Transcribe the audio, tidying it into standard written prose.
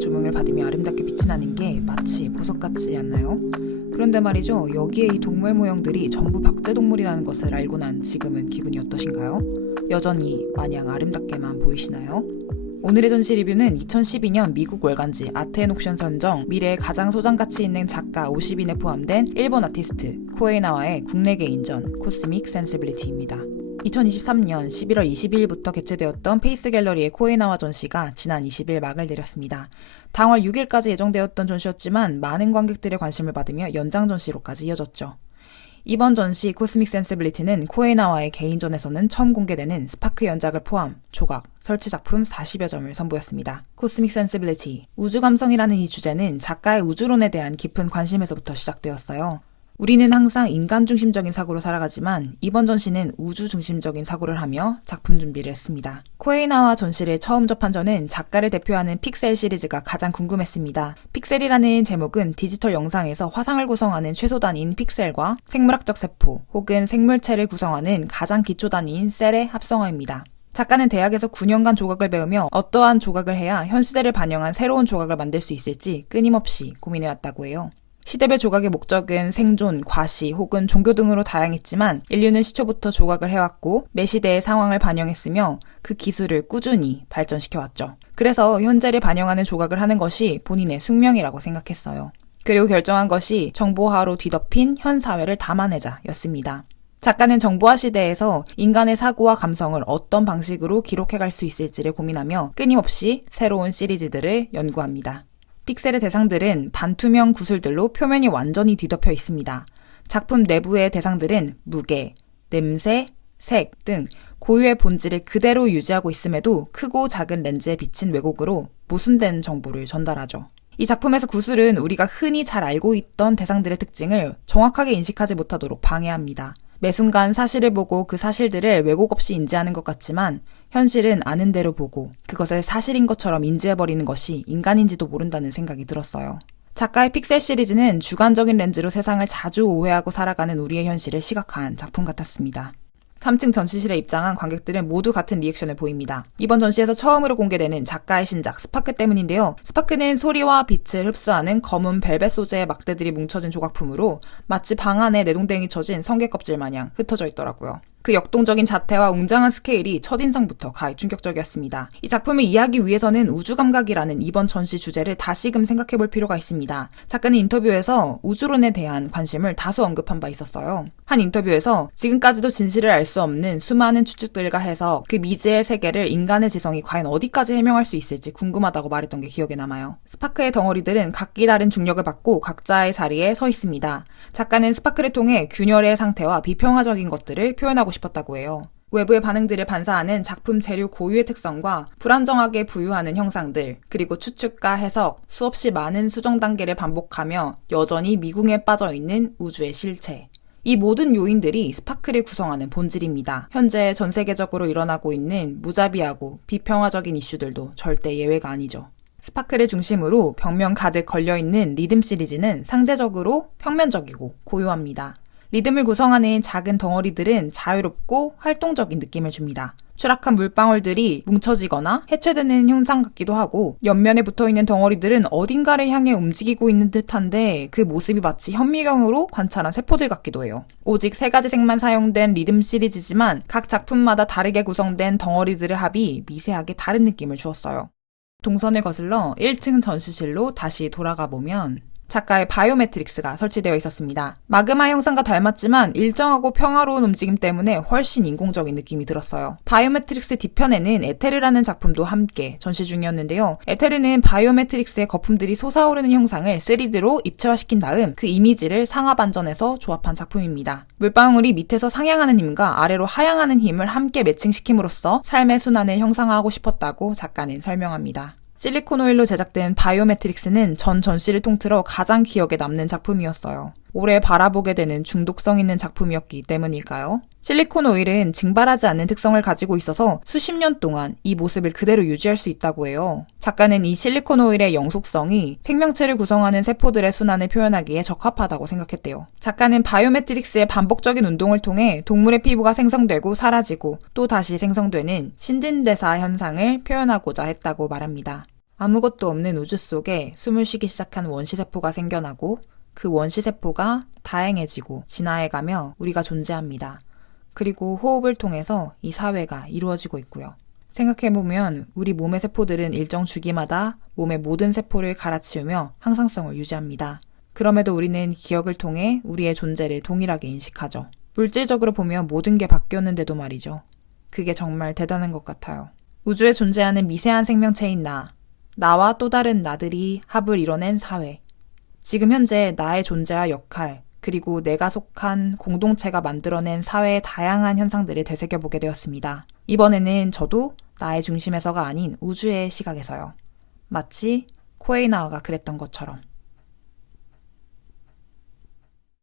조명을 받으며 아름답게 빛이 나는 게 마치 보석 같지 않나요? 그런데 말이죠, 여기에 이 동물 모형들이 전부 박제동물이라는 것을 알고 난 지금은 기분이 어떠신가요? 여전히 마냥 아름답게만 보이시나요? 오늘의 전시 리뷰는 2012년 미국 월간지 아트앤옥션 선정 미래의 가장 소장가치 있는 작가 50인에 포함된 일본 아티스트 코에이나와의 국내 개인전 코스믹 센시빌리티입니다. 2023년 11월 22일부터 개최되었던 페이스 갤러리의 코에이나와 전시가 지난 20일 막을 내렸습니다. 당월 6일까지 예정되었던 전시였지만 많은 관객들의 관심을 받으며 연장 전시로까지 이어졌죠. 이번 전시 코스믹 센시빌리티는 코에이나와의 개인전에서는 처음 공개되는 스파크 연작을 포함 조각, 설치 작품 40여 점을 선보였습니다. 코스믹 센시빌리티, 우주 감성이라는 이 주제는 작가의 우주론에 대한 깊은 관심에서부터 시작되었어요. 우리는 항상 인간 중심적인 사고로 살아가지만 이번 전시는 우주 중심적인 사고를 하며 작품 준비를 했습니다. 코에이나와 전시를 처음 접한 저는 작가를 대표하는 픽셀 시리즈가 가장 궁금했습니다. 픽셀이라는 제목은 디지털 영상에서 화상을 구성하는 최소 단위인 픽셀과 생물학적 세포 혹은 생물체를 구성하는 가장 기초 단위인 셀의 합성어입니다. 작가는 대학에서 9년간 조각을 배우며 어떠한 조각을 해야 현 시대를 반영한 새로운 조각을 만들 수 있을지 끊임없이 고민해왔다고 해요. 시대별 조각의 목적은 생존, 과시 혹은 종교 등으로 다양했지만 인류는 시초부터 조각을 해왔고 매 시대의 상황을 반영했으며 그 기술을 꾸준히 발전시켜왔죠. 그래서 현재를 반영하는 조각을 하는 것이 본인의 숙명이라고 생각했어요. 그리고 결정한 것이 정보화로 뒤덮인 현 사회를 담아내자였습니다. 작가는 정보화 시대에서 인간의 사고와 감성을 어떤 방식으로 기록해갈 수 있을지를 고민하며 끊임없이 새로운 시리즈들을 연구합니다. 픽셀의 대상들은 반투명 구슬들로 표면이 완전히 뒤덮여 있습니다. 작품 내부의 대상들은 무게, 냄새, 색 등 고유의 본질을 그대로 유지하고 있음에도 크고 작은 렌즈에 비친 왜곡으로 모순된 정보를 전달하죠. 이 작품에서 구슬은 우리가 흔히 잘 알고 있던 대상들의 특징을 정확하게 인식하지 못하도록 방해합니다. 매 순간 사실을 보고 그 사실들을 왜곡 없이 인지하는 것 같지만 현실은 아는 대로 보고 그것을 사실인 것처럼 인지해버리는 것이 인간인지도 모른다는 생각이 들었어요. 작가의 픽셀 시리즈는 주관적인 렌즈로 세상을 자주 오해하고 살아가는 우리의 현실을 시각화한 작품 같았습니다. 3층 전시실에 입장한 관객들은 모두 같은 리액션을 보입니다. 이번 전시에서 처음으로 공개되는 작가의 신작 스파크 때문인데요. 스파크는 소리와 빛을 흡수하는 검은 벨벳 소재의 막대들이 뭉쳐진 조각품으로 마치 방 안에 내동댕이 쳐진 성게 껍질 마냥 흩어져 있더라고요. 그 역동적인 자태와 웅장한 스케일이 첫인상부터 가히 충격적이었습니다. 이 작품을 이해하기 위해서는 우주감각이라는 이번 전시 주제를 다시금 생각해볼 필요가 있습니다. 작가는 인터뷰에서 우주론에 대한 관심을 다수 언급한 바 있었어요. 한 인터뷰에서 지금까지도 진실을 알 수 없는 수많은 추측들과 해서 그 미지의 세계를 인간의 지성이 과연 어디까지 해명할 수 있을지 궁금하다고 말했던 게 기억에 남아요. 스파크의 덩어리들은 각기 다른 중력을 받고 각자의 자리에 서 있습니다. 작가는 스파크를 통해 균열의 상태와 비평화적인 것들을 표현하고 싶었다고 해요. 외부의 반응들을 반사하는 작품 재료 고유의 특성과 불안정하게 부유하는 형상들, 그리고 추측과 해석, 수없이 많은 수정 단계를 반복하며 여전히 미궁에 빠져있는 우주의 실체. 이 모든 요인들이 스파크를 구성하는 본질입니다. 현재 전 세계적으로 일어나고 있는 무자비하고 비평화적인 이슈들도 절대 예외가 아니죠. 스파크를 중심으로 벽면 가득 걸려있는 리듬 시리즈는 상대적으로 평면적이고 고요합니다. 리듬을 구성하는 작은 덩어리들은 자유롭고 활동적인 느낌을 줍니다. 추락한 물방울들이 뭉쳐지거나 해체되는 형상 같기도 하고 옆면에 붙어있는 덩어리들은 어딘가를 향해 움직이고 있는 듯한데 그 모습이 마치 현미경으로 관찰한 세포들 같기도 해요. 오직 3가지 색만 사용된 리듬 시리즈지만 각 작품마다 다르게 구성된 덩어리들의 합이 미세하게 다른 느낌을 주었어요. 동선을 거슬러 1층 전시실로 다시 돌아가 보면 작가의 바이오매트릭스가 설치되어 있었습니다. 마그마 형상과 닮았지만 일정하고 평화로운 움직임 때문에 훨씬 인공적인 느낌이 들었어요. 바이오매트릭스 뒤편에는 에테르라는 작품도 함께 전시 중이었는데요. 에테르는 바이오매트릭스의 거품들이 솟아오르는 형상을 3D로 입체화시킨 다음 그 이미지를 상하반전해서 조합한 작품입니다. 물방울이 밑에서 상향하는 힘과 아래로 하향하는 힘을 함께 매칭시킴으로써 삶의 순환을 형상화하고 싶었다고 작가는 설명합니다. 실리콘 오일로 제작된 바이오매트릭스는 전 전시를 통틀어 가장 기억에 남는 작품이었어요. 오래 바라보게 되는 중독성 있는 작품이었기 때문일까요? 실리콘 오일은 증발하지 않는 특성을 가지고 있어서 수십 년 동안 이 모습을 그대로 유지할 수 있다고 해요. 작가는 이 실리콘 오일의 영속성이 생명체를 구성하는 세포들의 순환을 표현하기에 적합하다고 생각했대요. 작가는 바이오매트릭스의 반복적인 운동을 통해 동물의 피부가 생성되고 사라지고 또 다시 생성되는 신진대사 현상을 표현하고자 했다고 말합니다. 아무것도 없는 우주 속에 숨을 쉬기 시작한 원시세포가 생겨나고 그 원시세포가 다양해지고 진화해가며 우리가 존재합니다. 그리고 호흡을 통해서 이 사회가 이루어지고 있고요. 생각해보면 우리 몸의 세포들은 일정 주기마다 몸의 모든 세포를 갈아치우며 항상성을 유지합니다. 그럼에도 우리는 기억을 통해 우리의 존재를 동일하게 인식하죠. 물질적으로 보면 모든 게 바뀌었는데도 말이죠. 그게 정말 대단한 것 같아요. 우주에 존재하는 미세한 생명체인 나와 또 다른 나들이 합을 이뤄낸 사회. 지금 현재 나의 존재와 역할, 그리고 내가 속한 공동체가 만들어낸 사회의 다양한 현상들을 되새겨보게 되었습니다. 이번에는 저도 나의 중심에서가 아닌 우주의 시각에서요. 마치 코에이나와가 그랬던 것처럼.